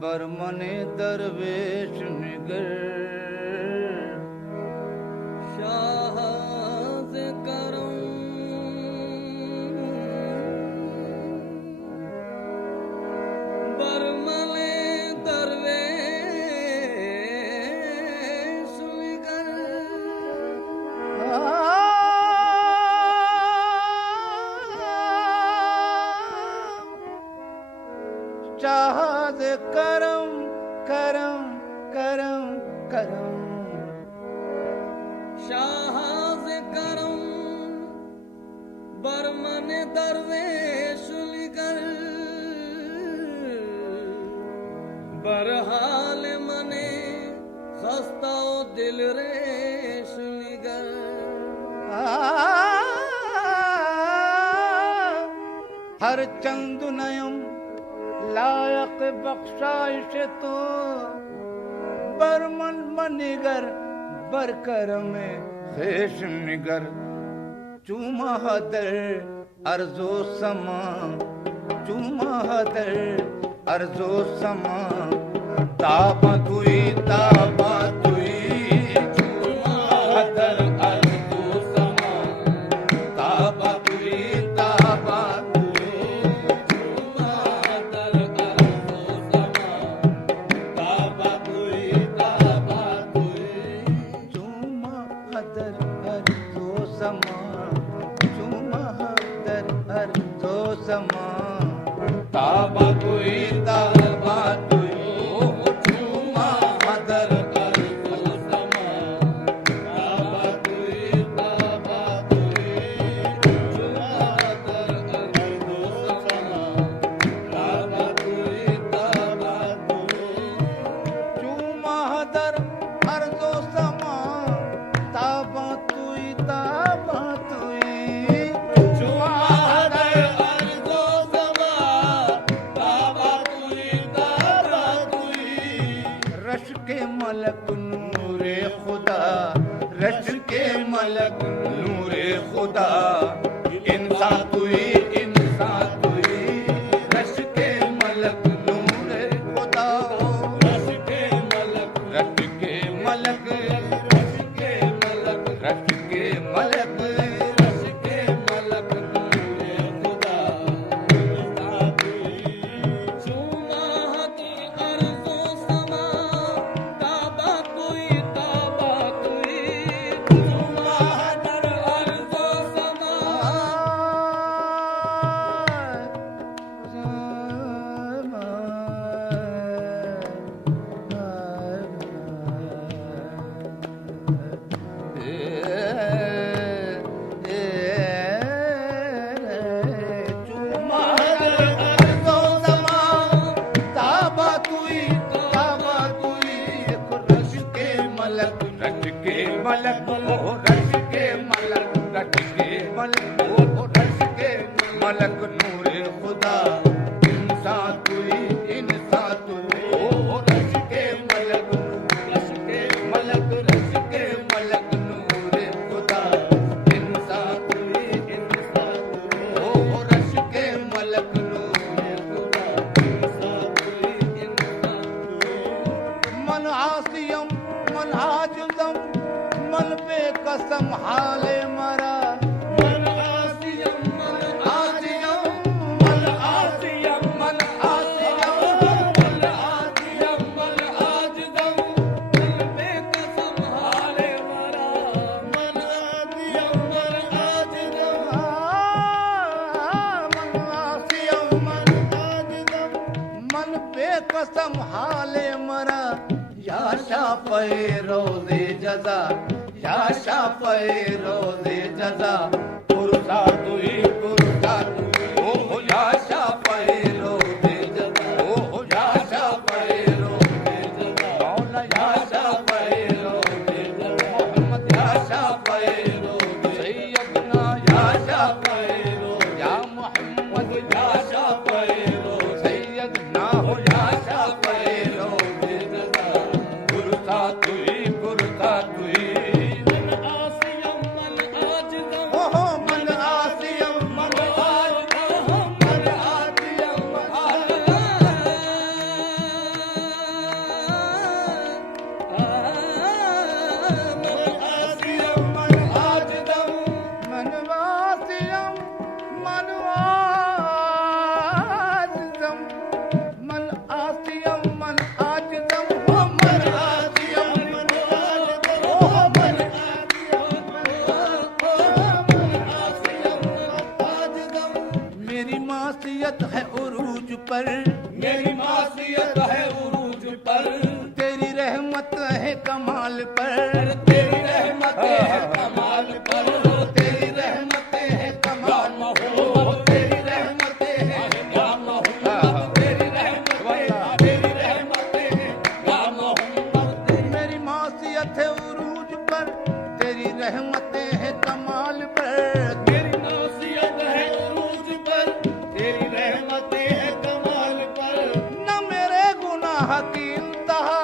बरमने दरवेश निगर शाहज करम बरमले दरवेश निगर चाहत करम करम करम करम शाहज करम बरमन दरवेश निगर बरहाल मने खस्ता दिल रेश निगर हर चंद नयम लायक बख्शाइश तो बरमन मनिगर बरकर में खेश निगर चूमा हदर अर्जो समा चूमा हदर अर्जो समा ताबा तुई चूमा हदर अर्जो समा ताबा तुई चूमा हदर अर्जो समा ताबा तुई चूमा हदर अर्जो समा चूमा हदर अर्जो समा ताबा तुई चूमा हदर अर्जो समा ताबा तुई चूमा हदर अर्जो समा ताबा तुई चूमा हदर अर्जो समा ताबा तुई चूमा हदर अर्जो समा ताबा तुई रश के मलक नूरे खुदा रश के मलक नूरे खुदा इंसान तुई रश के मलक नूरे खुदा रश के मलक रश के मलक रश के मलक रश के मलक रश के मलक नूरे खुदा इंसान तुई चूमा हदी अर्जो समा ताबा तुई चूमा हदर अर्जो समा चूमा हदर अर्जो समा ताबा तुई रश के मलक रश के मलक ओ रश के मलक रश के मलक ओ रश के मलक नूरे खुदा इंसान तुई ओ रश के मलक रश के मलक रश के मलक नूरे खुदा इंसान तुई ओ रश के मलक नूरे खुदा इंसान तुई मन आसियम मन आजुदम मन पे कसम हाले मरा मन आसियम मन आजियम मन आसियम मन आसियम मन आजियम मन आजुदम दिल पे कसम हाले मरा मन आजियम मन आजुदम मन आसियम मन आजुदम मन पे कसम हाले मरा या शाफ़े रोज़े जज़ा या शाफ़े रोज़े जज़ा पुरसा तुई ओ या शाफ़े रोज़े जज़ा ओ या शाफ़े रोज़े जज़ा मौला या शाफ़े रोज़े जज़ा मोहम्मद या शाफ़े रोज़े सैयदना या शाफ़े रोज़े या मोहम्मद या शाफ़े रोज़े सैयदना हो या शाफ़े रोज़े जज़ा पुरसा तुई मन आसियम मन आजिदम मस्त है उरूज पर, तेरी रहमत है कमाल पर, तेरी रहमत है कमाल पर, तेरी रहमत है कमाल मोहम्मद तेरी रहमत है या मोहम्मद, तेरी रहमत है, तेरी रहमत है या मोहम्मद। मेरी मासियत है उरूज पर, तेरी रहमत है कमाल पर, मेरी नसीहत है उरूज पर, तेरी रहमत है कमाल पर, न मेरे गुनाह की इंतहा,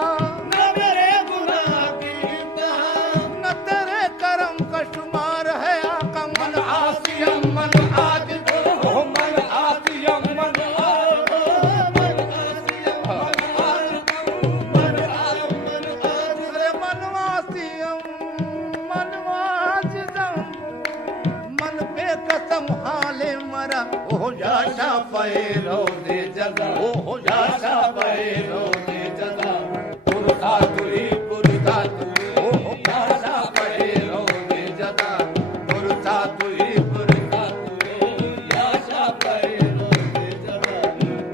न मेरे गुनाह की इंतहा, न तेरे करम का शुमार है आका। मन आसियम मन आज ओ मन आसियम मन अरे मनवासियम मनवाजिदम मन पे कसम हाले मरा ओ याशा पे रोज़े जज़ा ओ याशा पे रोज़े जज़ा पुरसा तुई ओ याशा पे रोज़े जज़ा पुरसा तुई याशा पे रोज़े जज़ा,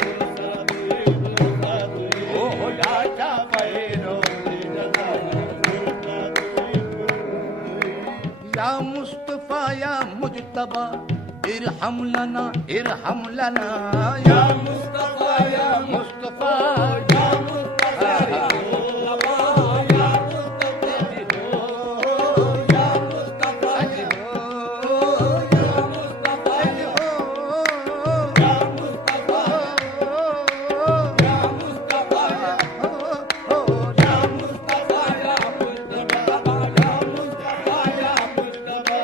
पुरसा तुई, पुरसा तुई, ओ याशा पे रोज़े जज़ा या मुस्तफा या मुजतबा इरहम लना या मुस्तफा या मुस्तफा या मुस्तफा, या मुस्तफा, या मुस्तफा, या मुस्तफा, या मुस्तफा, या मुस्तफा, या मुस्तफा, या मुस्तफा, या मुस्तफा,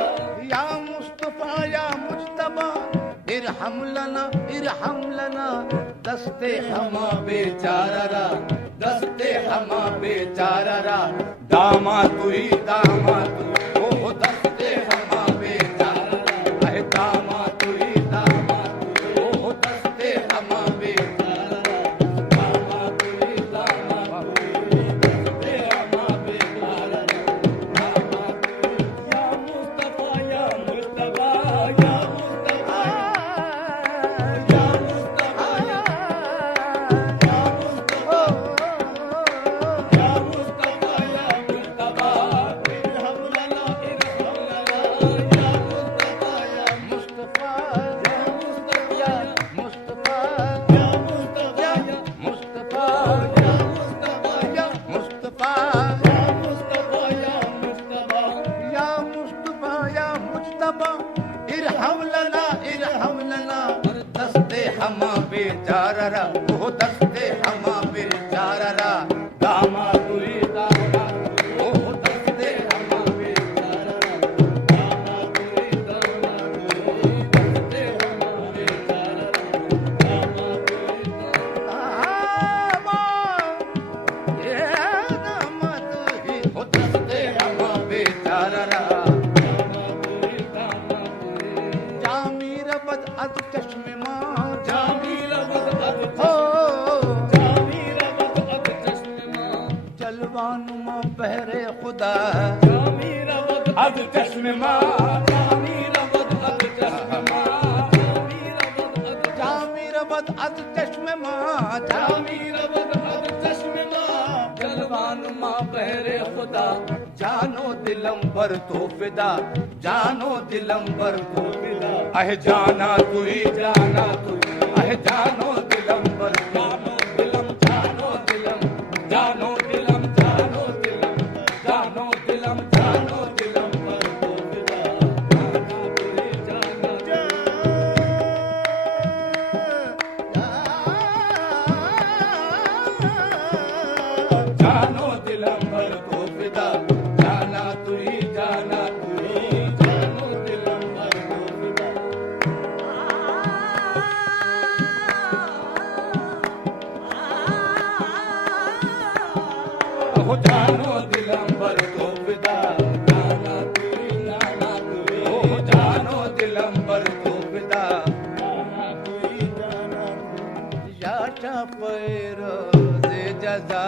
या मुस्तफा या मुजतबा इरहम लना दस्ते हमा बेचारा दामा तुई ओ दस्ते हमा बेचारा है दामा तुई ओ दस्ते हमा बेचारा दामा तुई, दामा तुई, दस्ते हमा बेचारा, दामा तुई, या मुस्तफा, या मुस्तफा, या मुस्तफा, या मुस्तफा, या मुस्तफा, या मुस्तफा, या मुस्तफा, इरहम लना, इरहम लना, या मुस्तफा, या मुस्तफा मुस्तफा, या मुस्तफा या मुस्तफा, या मुस्तफा मुस्तफा, या मुस्तफा या मुस्तफा, या मुस्तफा, या मुस्तफा इरहम लना दस्ते हमा बेचारा ओ दस्ते हमा बेचारा दामा तुई ओ दस्ते हमा बेचारा दामा तुई, दामा तुई, दस्ते हमा बेचारा, दामा तुई, दामा ये दामा तुई ओ दस्ते हमा बेचारा दामा तुई, दामा तुई, जामीर बद अज चश्मे मां जामीर बद अब हो जामीर बद अब चश्मा, जलवानुमा बहरे खुदा जामीर बद अब चश्मे मां जामीर बद अब चश्मा, जामीर बद अब जामीर बद अज चश्मे मां जामीर बद अब चश्मा, जलवान माँ बहरे खुदा, जानो दिलम पर तो फिदा जानो दिलम पर तो फिदा, अह जाना तुई जाना तू, अह जानो दिलम पर जानो दिलम, जानो दिलम, जानो दिलम, जानो दिलम, जानो दिलम, जानो दिलम पर तो फिदा, जाना तुझे, जाना तुझे, जानो दिलम पर तो फिदा जाना तुई जानो दिलम पर तो फिदा, हो जानो दिलम पर तो फिदा जाना तुई, जाना तुई, हो जानो दिलम पर तो फिदा जाना तुई, जाना तुई, याचा पैरोजे जजा